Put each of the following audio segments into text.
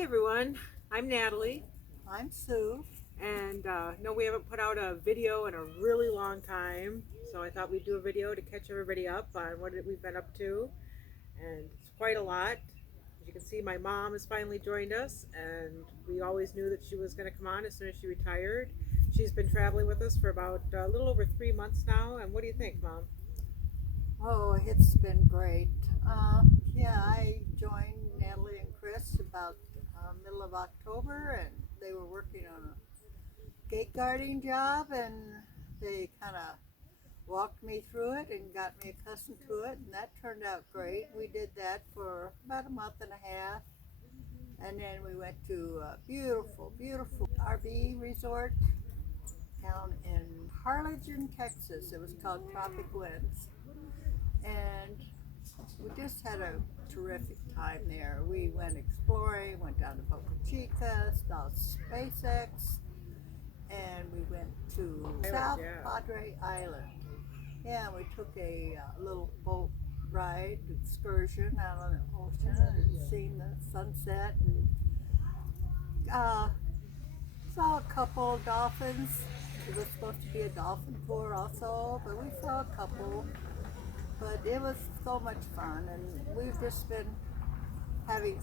Hi everyone, I'm Natalie, I'm Sue. and no, we haven't put out a video in a really long time, so I thought we'd do a video to catch everybody up on we've been up to, and it's quite a lot. As you can see, my mom has finally joined us, and we always knew that she was going to come on as soon as she retired. She's been traveling with us for about a little over 3 months now, and what do you think, Mom? Oh, it's been great. Yeah, I joined Natalie and Chris about middle of October, and they were working on a gate guarding job, and they kind of walked me through it and got me accustomed to it, and that turned out great. We did that for about a month and a half, and then we went to a beautiful, beautiful RV resort down in Harlingen, Texas. It was called Tropic Winds, and we just had a terrific time there. We went exploring, went down to Boca Chica, saw SpaceX, and we went to Island, South yeah. Padre Island. Yeah, we took a little boat ride excursion out on the ocean and seen the sunset and uh, saw a couple of dolphins. It was supposed to be a dolphin tour also, but we saw a couple. But it was so much fun, and we've just been having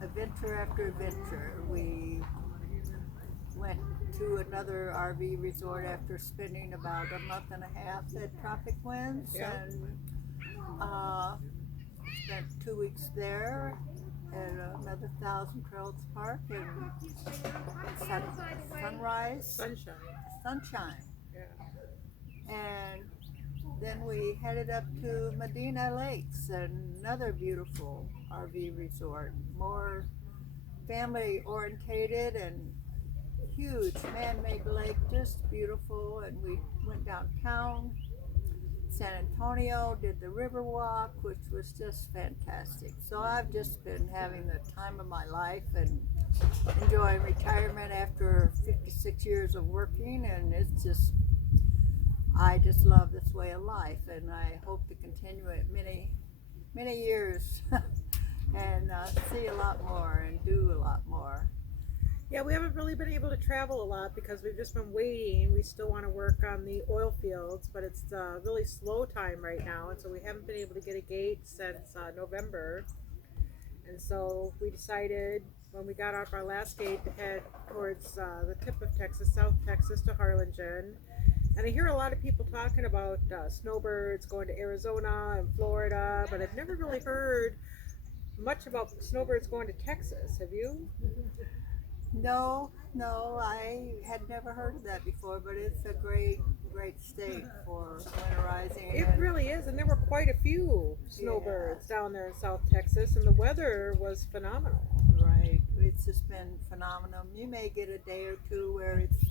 adventure after adventure. We went to another RV resort after spending about a month and a half at Tropic Winds, Yeah. and uh, spent 2 weeks there at another Thousand Trails Park in Sunrise, Sunshine. Sunshine, Yeah. and then we headed up to Medina Lakes, another beautiful RV resort, more family orientated and huge man-made lake, just beautiful. And we went downtown San Antonio, did the river walk, which was just fantastic. So I've just been having the time of my life and enjoying retirement after 56 years of working, and it's just I just love this way of life, and I hope to continue it many, many years and see a lot more and do a lot more. Yeah, we haven't really been able to travel a lot because we've just been waiting. We still want to work on the oil fields, but it's really slow time right now, and so we haven't been able to get a gate since November. And so we decided when we got off our last gate to head towards the tip of Texas, South Texas to Harlingen. And I hear a lot of people talking about snowbirds going to Arizona and Florida, but I've never really heard much about snowbirds going to Texas. Have you? No, no, I had never heard of that before, but it's a great, great state for winterizing It and really is, and there were quite a few yeah, snowbirds down there in South Texas, and the weather was phenomenal. right. It's just been phenomenal. You may get a day or two where it's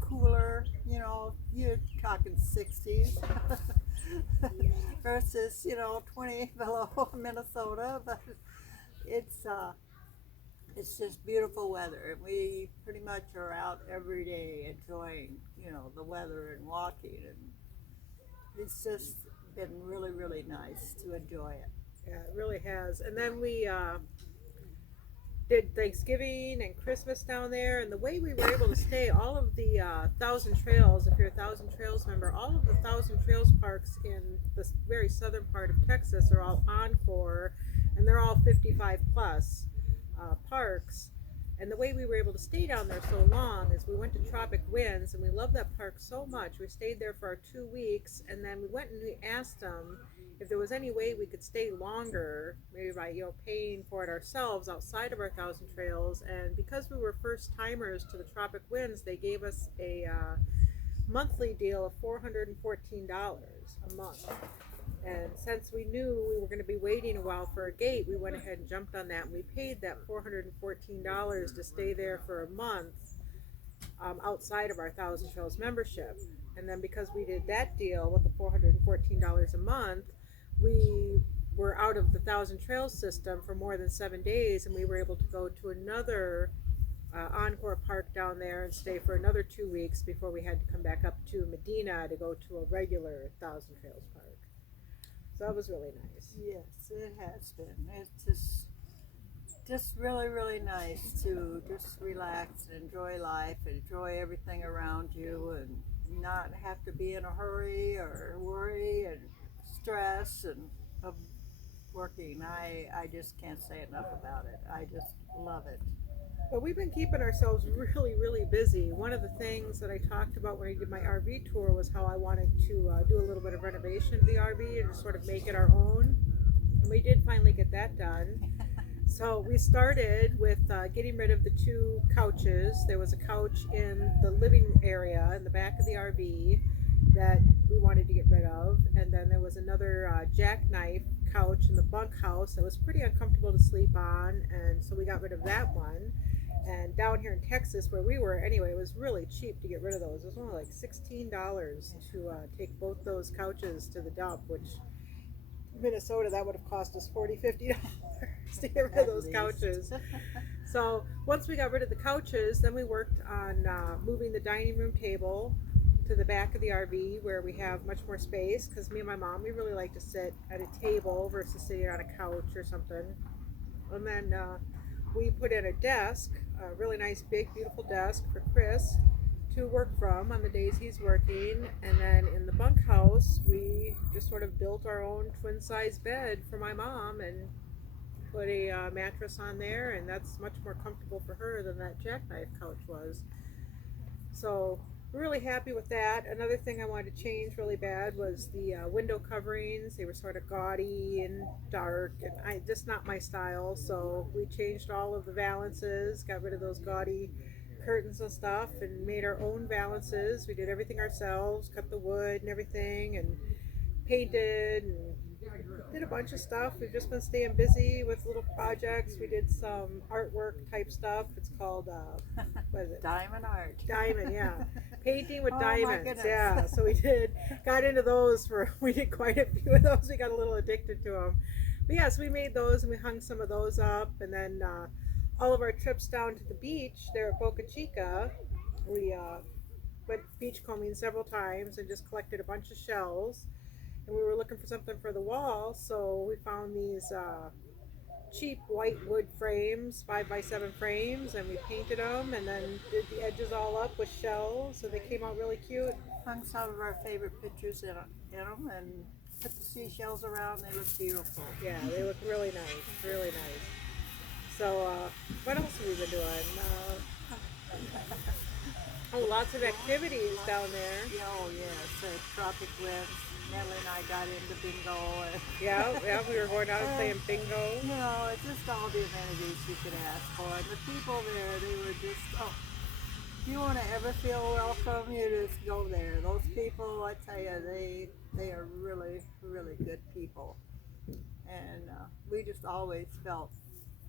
cooler, you're talking 60s versus, 20 below Minnesota, but it's uh it's just beautiful weather, and we pretty much are out every day enjoying, the weather and walking, and it's just been really, really nice to enjoy it. Yeah, it really has. And then we did Thanksgiving and Christmas down there, and the way we were able to stay, all of the Thousand Trails, if you're a Thousand Trails member, all of the Thousand Trails parks in the very southern part of Texas are all Encore, and they're all 55 plus parks. And the way we were able to stay down there so long is we went to Tropic Winds, and we loved that park so much. We stayed there for our 2 weeks, and then we went and we asked them if there was any way we could stay longer, maybe by paying for it ourselves outside of our Thousand Trails. And because we were first timers to the Tropic Winds, they gave us a monthly deal of $414 a month. And since we knew we were going to be waiting a while for a gate, we went ahead and jumped on that, and we paid that $414 to stay there for a month outside of our Thousand Trails membership. And then because we did that deal with the $414 a month, we were out of the Thousand Trails system for more than 7 days, and we were able to go to another Encore Park down there and stay for another 2 weeks before we had to come back up to Medina to go to a regular Thousand Trails park. So that was really nice. Yes, it has been. It's just just really, really nice to just relax and enjoy life, enjoy everything around you, and not have to be in a hurry or worry and stress and of working. I just can't say enough about it. I just love it. But we've been keeping ourselves really, really busy. One of the things that I talked about when I did my RV tour was how I wanted to do a little bit of renovation of the RV and just sort of make it our own. And we did finally get that done. So we started with getting rid of the two couches. There was a couch in the living area in the back of the RV that we wanted to get rid of, and then there was another jackknife couch in the bunkhouse that was pretty uncomfortable to sleep on, and so we got rid of that one. And down here in Texas, where we were anyway, it was really cheap to get rid of those. It was only like $16 to take both those couches to the dump, which Minnesota, that would have cost us $40, $50 to get rid of At those least. couches. So once we got rid of the couches, then we worked on moving the dining room table to the back of the RV where we have much more space, because me and my mom, we really like to sit at a table versus sitting on a couch or something. And then we put in a desk, a really nice big beautiful desk for Chris to work from on the days he's working. And then in the bunkhouse, we just sort of built our own twin size bed for my mom and put a mattress on there, and that's much more comfortable for her than that jackknife couch was. So we're really happy with that. Another thing I wanted to change really bad was the window coverings. They were sort of gaudy and dark, and I just not my style. So we changed all of the valances, got rid of those gaudy curtains and stuff, and made our own valances. We did everything ourselves, cut the wood and everything, and painted and did a bunch of stuff. We've just been staying busy with little projects. We did some artwork type stuff. It's called what is it? Diamond art. Diamond, yeah. Painting with Oh, my diamonds, goodness. yeah. So got into those we did quite a few of those. We got a little addicted to them. But yeah, so we made those and we hung some of those up. And then all of our trips down to the beach there at Boca Chica, we went beachcombing several times and just collected a bunch of shells. And we were looking for something for the wall, so we found these cheap white wood frames, 5x7 frames, and we painted them and then did the edges all up with shells, so they came out really cute. Hung some of our favorite pictures in them and put the seashells around. They look beautiful. Yeah, they look really nice, really nice. So, what else have we been doing? Lots of activities down there. Oh yes, tropic winds. Natalie and I got into bingo. Yeah, we were going out and playing bingo. You know, it's just all the amenities you could ask for. And the people there, they were just, if you want to ever feel welcome, you just go there. Those people, I tell you, they are really, really good people. And we just always felt,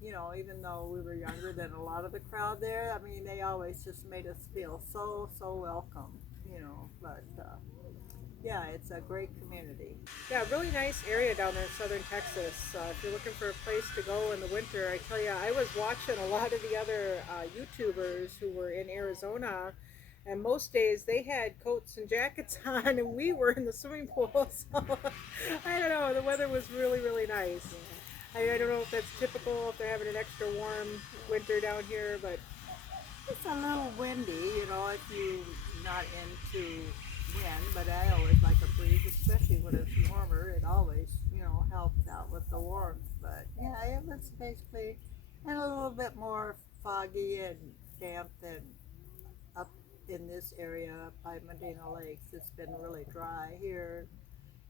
you know, even though we were younger than a lot of the crowd there, I mean, they always just made us feel so, so welcome, you know, but yeah, it's a great community. Yeah, really nice area down there in southern Texas. If you're looking for a place to go in the winter, I tell you, I was watching a lot of the other YouTubers who were in Arizona, and most days they had coats and jackets on, and we were in the swimming pool. So I don't know, the weather was really, really nice. I don't know if that's typical, if they're having an extra warm winter down here, but It's a little windy, you know, if you're not into wind, but I always like a breeze, especially when it's warmer. It always, you know, helps out with the warmth. But yeah, it was basically, and a little bit more foggy and damp than up in this area by Medina Lakes. It's been really dry here.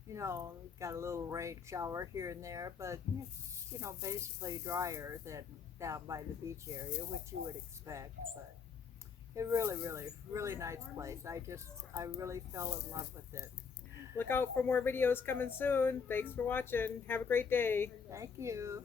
You know, got a little rain shower here and there, but it's, you know, basically drier than down by the beach area, which you would expect. But it really, really, really nice place. I really fell in love with it. look out for more videos coming soon. Thanks for watching. Have a great day. Thank you.